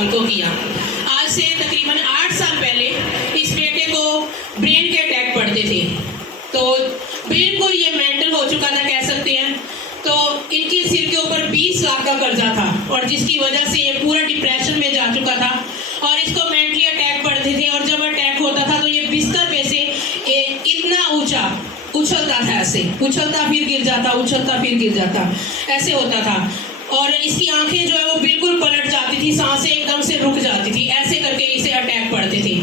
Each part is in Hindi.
साल को किया। आज से तकरीबन 8 साल पहले इस बेटे को ब्रेन के अटैक पड़ते थे, तो बिल्कुल ये मेंटल हो चुका था कह सकते हैं। तो इनके सिर के ऊपर 20 लाख का कर्जा था और जिसकी वजह से ये पूरा डिप्रेशन में जा चुका था और इसको मेंटली अटैक पड़ते थे। और जब अटैक होता था तो ये बिस्तर पे से इतना ऊंचा उछलता था, ऐसे उछलता फिर गिर जाता, उछलता फिर गिर जाता, ऐसे होता था। और इसकी आंखें जो है वो बिल्कुल पलट जाती थी, सांसें एकदम से रुक जाती थी, ऐसे करके इसे अटैक पड़ते थे।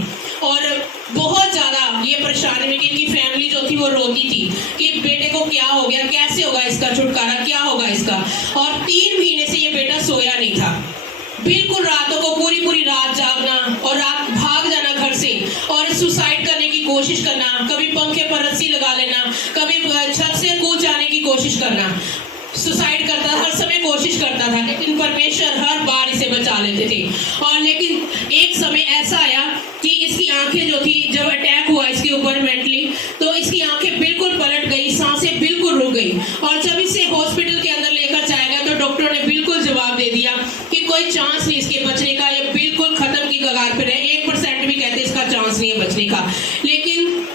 और बहुत ज़्यादा ये परेशानी में कि इनकी फैमिली जो थी वो रोती थी कि बेटे को क्या हो गया, कैसे होगा इसका छुटकारा, क्या होगा इसका। और 3 महीने से ये बेटा सोया नहीं था, बिल्कुल रातों को पूरी रात जागना और रात भाग जाना घर से और सुसाइड करने की कोशिश करना, कभी पंखे पर रस्सी लगा लेना, कभी छत से कूद जाने की कोशिश करना, सुसाइड करता हर समय कोशिश करता था, लेकिन परमेश्वर हर बार इसे बचा लेते थे। और लेकिन एक समय ऐसा आया कि इसकी आंखें जो थी, जब अटैक हुआ इसके ऊपर मेंटली, तो इसकी आंखें बिल्कुल पलट गई, सांसें बिल्कुल रुक गई। और जब इसे हॉस्पिटल के अंदर लेकर जाया गया तो डॉक्टर ने बिल्कुल जवाब दे दिया कि कोई चांस नहीं इसके बचने का, ये बिल्कुल खत्म की कगार पर है, 1% भी कहते इसका चांस नहीं है बचने का। लेकिन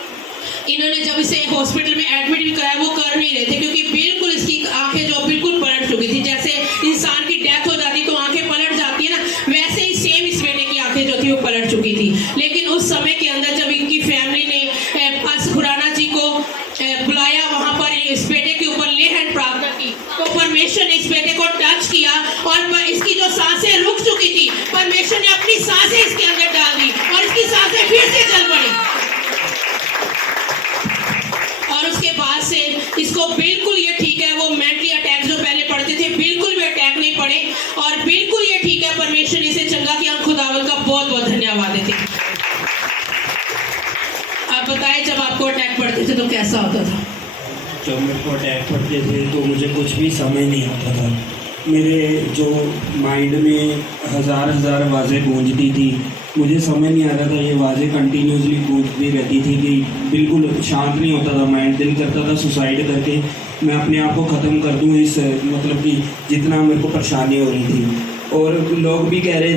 इन्होंने जब इसे हॉस्पिटल में एडमिट भी कराया वो कर नहीं रहे थे, क्योंकि बिल्कुल इसकी आंखें जो बिल्कुल पलट चुकी थी। जैसे इंसान की डेथ हो जाती तो आंखें पलट जाती है ना, वैसे ही सेम इस बेटे की आंखें जो थी वो पलट चुकी थी। लेकिन उस समय के अंदर जब इनकी फैमिली ने खुराना जी को बुलाया, वहां पर इस बेटे के ऊपर ले हैंड प्रार्थना की, तो परमेश्वर ने इस बेटे को टच किया और इसकी जो सांसें रुक चुकी थी, परमेश्वर ने अपनी सांसें इसके अंदर डाल दी और इसकी सांसें फिर से चल पड़ी। और उसके बाद से इसको बिल्कुल ये ठीक है, वो मेंटली अटैक जो पहले पड़ते थे बिल्कुल भी अटैक नहीं पड़े और बिल्कुल ये ठीक है। परमेश्वर ने इसे चंगा किया, खुदावंद का बहुत बहुत धन्यवाद देते। आप बताएं, जब आपको अटैक पड़ते थे तो कैसा होता था? जब मेरे को अटैक पड़ते थे तो मुझे कुछ भी समझ नहीं आता था। मेरे जो माइंड में हज़ार आवाज़ें गूंजती थी, मुझे समझ नहीं आता था ये आवाज़ें कंटिन्यूसली गूंजती रहती थी कि बिल्कुल शांत नहीं होता था माइंड। दिल करता था सुसाइड करके मैं अपने आप को ख़त्म कर दूँ, इस मतलब कि जितना मेरे को परेशानी हो रही थी। और लोग भी कह रहे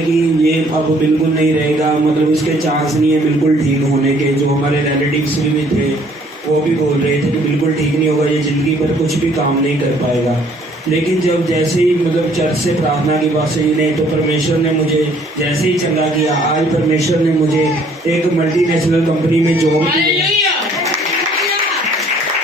कि ये अब बिल्कुल नहीं रहेगा, मतलब इसके चांस नहीं है बिल्कुल ठीक होने के। जो हमारे रिलेटिव्स भी थे वो भी बोल रहे थे कि बिल्कुल ठीक नहीं होगा, ये ज़िंदगी भर कुछ भी काम नहीं कर पाएगा। लेकिन जब जैसे ही मतलब चर्च से प्रार्थना की बात सही नहीं, तो परमेश्वर ने मुझे जैसे ही चंगा किया। आज परमेश्वर ने मुझे एक मल्टीनेशनल कंपनी में जॉब दी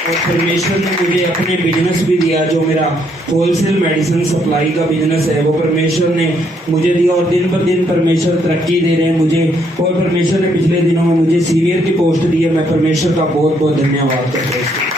और परमेश्वर ने मुझे अपने बिजनेस भी दिया, जो मेरा होलसेल मेडिसिन सप्लाई का बिजनेस है, वो परमेश्वर ने मुझे दिया। और दिन पर दिन परमेश्वर तरक्की दे रहे हैं मुझे। और परमेश्वर ने पिछले दिनों में मुझे सीनियर की पोस्ट दी है। मैं परमेश्वर का बहुत बहुत धन्यवाद करता हूँ।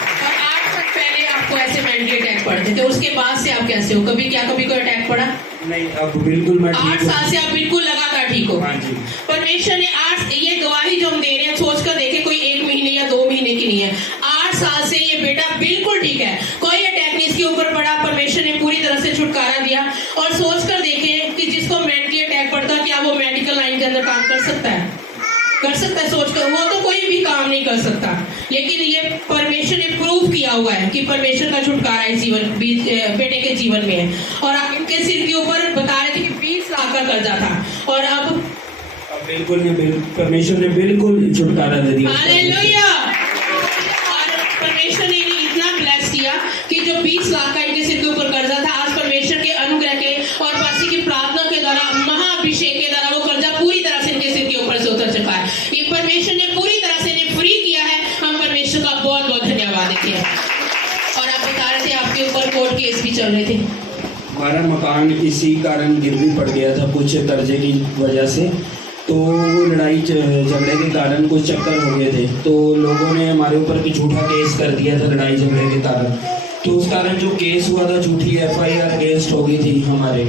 पढ़ते थे, उसके बाद से आप कैसे हो? कभी कोई अटैक पड़ा? नहीं, अब बिल्कुल मैं 8 साल से आप बिल्कुल लगातार ठीक हो। हाँ जी। परमेश्वर ने 8, ये गवाही जो हम दे रहे हैं सोच कर देखे, कोई 1 महीने या 2 महीने की नहीं है। 8 साल से ये बेटा बिल्कुल ठीक है, कोई अटैक नहीं इसके ऊपर पड़ा। परमेश्वर ने पूरी तरह से छुटकारा दिया। और सोच कर देखे कि जिसको मेंटली अटैक पड़ता, क्या वो मेडिकल लाइन के अंदर काम कर सकता है? कर सकता है? सोच कर वो तो कोई भी काम नहीं कर सकता। लेकिन ये परमेश्वर ने प्रूव किया हुआ है कि परमेश्वर का छुटकारा इस बेटे के जीवन में है। और आप इनके सिर के ऊपर बता रहे थे कि 20 लाख का कर्जा था और अब बिल्कुल परमेश्वर ने बिल्कुल छुटकारा दे दिया। हालेलुया। और परमेश्वर ने इन्हें इतना ब्लेस किया कि जो 20 लाख का इनके सिर के ऊपर कर्जा था, आज परमेश्वर के अनुग्रह के और पासी की प्रार्थना के द्वारा, महाअभिषेक के द्वारा वो कर्जा पूरी तरह से इनके सिर के ऊपर से उतर चुका है। ये परमेश्वर ने पूरी तरह से इन्हें फ्री किया है। हम परमेश्वर का बहुत बहुत धन्यवाद देते हैं। और आप बता रहे थे आपके ऊपर कोर्ट केस भी चल रहे थे। हमारा मकान इसी कारण गिरवी पड़ गया था, कुछ कर्जे की वजह से। तो वो लड़ाई झगड़े के कारण कुछ चक्कर हो गए थे, तो लोगों ने हमारे ऊपर की झूठा केस कर दिया था लड़ाई झगड़े के कारण। तो उस कारण जो केस हुआ था, झूठी FIR अगेंस्ट हो गई थी हमारे।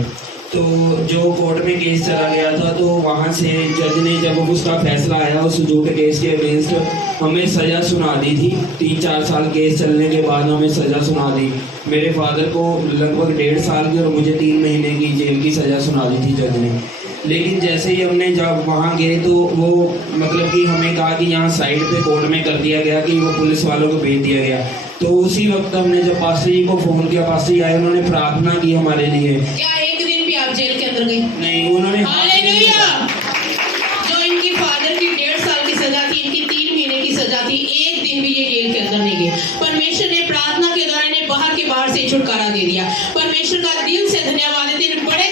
तो जो कोर्ट में केस चला गया था, तो वहाँ से जज ने जब उसका फैसला आया, उस झूठे केस के अगेंस्ट हमें सज़ा सुना दी थी। 3-4 साल केस चलने के बाद हमें सज़ा सुना दी। मेरे फादर को लगभग 1.5 साल की और मुझे 3 महीने की जेल की सज़ा सुना दी थी जज ने। लेकिन जैसे ही हमने जब वहाँ गए तो वो मतलब कि हमें कहा कि यहाँ साइड पे कोर्ट में कर दिया गया, कि वो पुलिस वालों को भेज दिया गया। तो उसी वक्त हमने जब पास्टर जी को फ़ोन किया, पास्टर जी आए, उन्होंने प्रार्थना की हमारे लिए। क्या एक दिन भी आप जेल के अंदर अंदर गए? नहीं, उन्होंने हालेलुया। जो इनके फादर की 1.5 साल की सजा थी, इनकी 3 महीने की सजा थी, एक दिन भी ये जेल के अंदर नहीं गए। परमेश्वर ने प्रार्थना के द्वारा इन्हें बाहर से छुटकारा दे दिया। परमेश्वर का दिल से धन्यवाद देते हैं। बड़े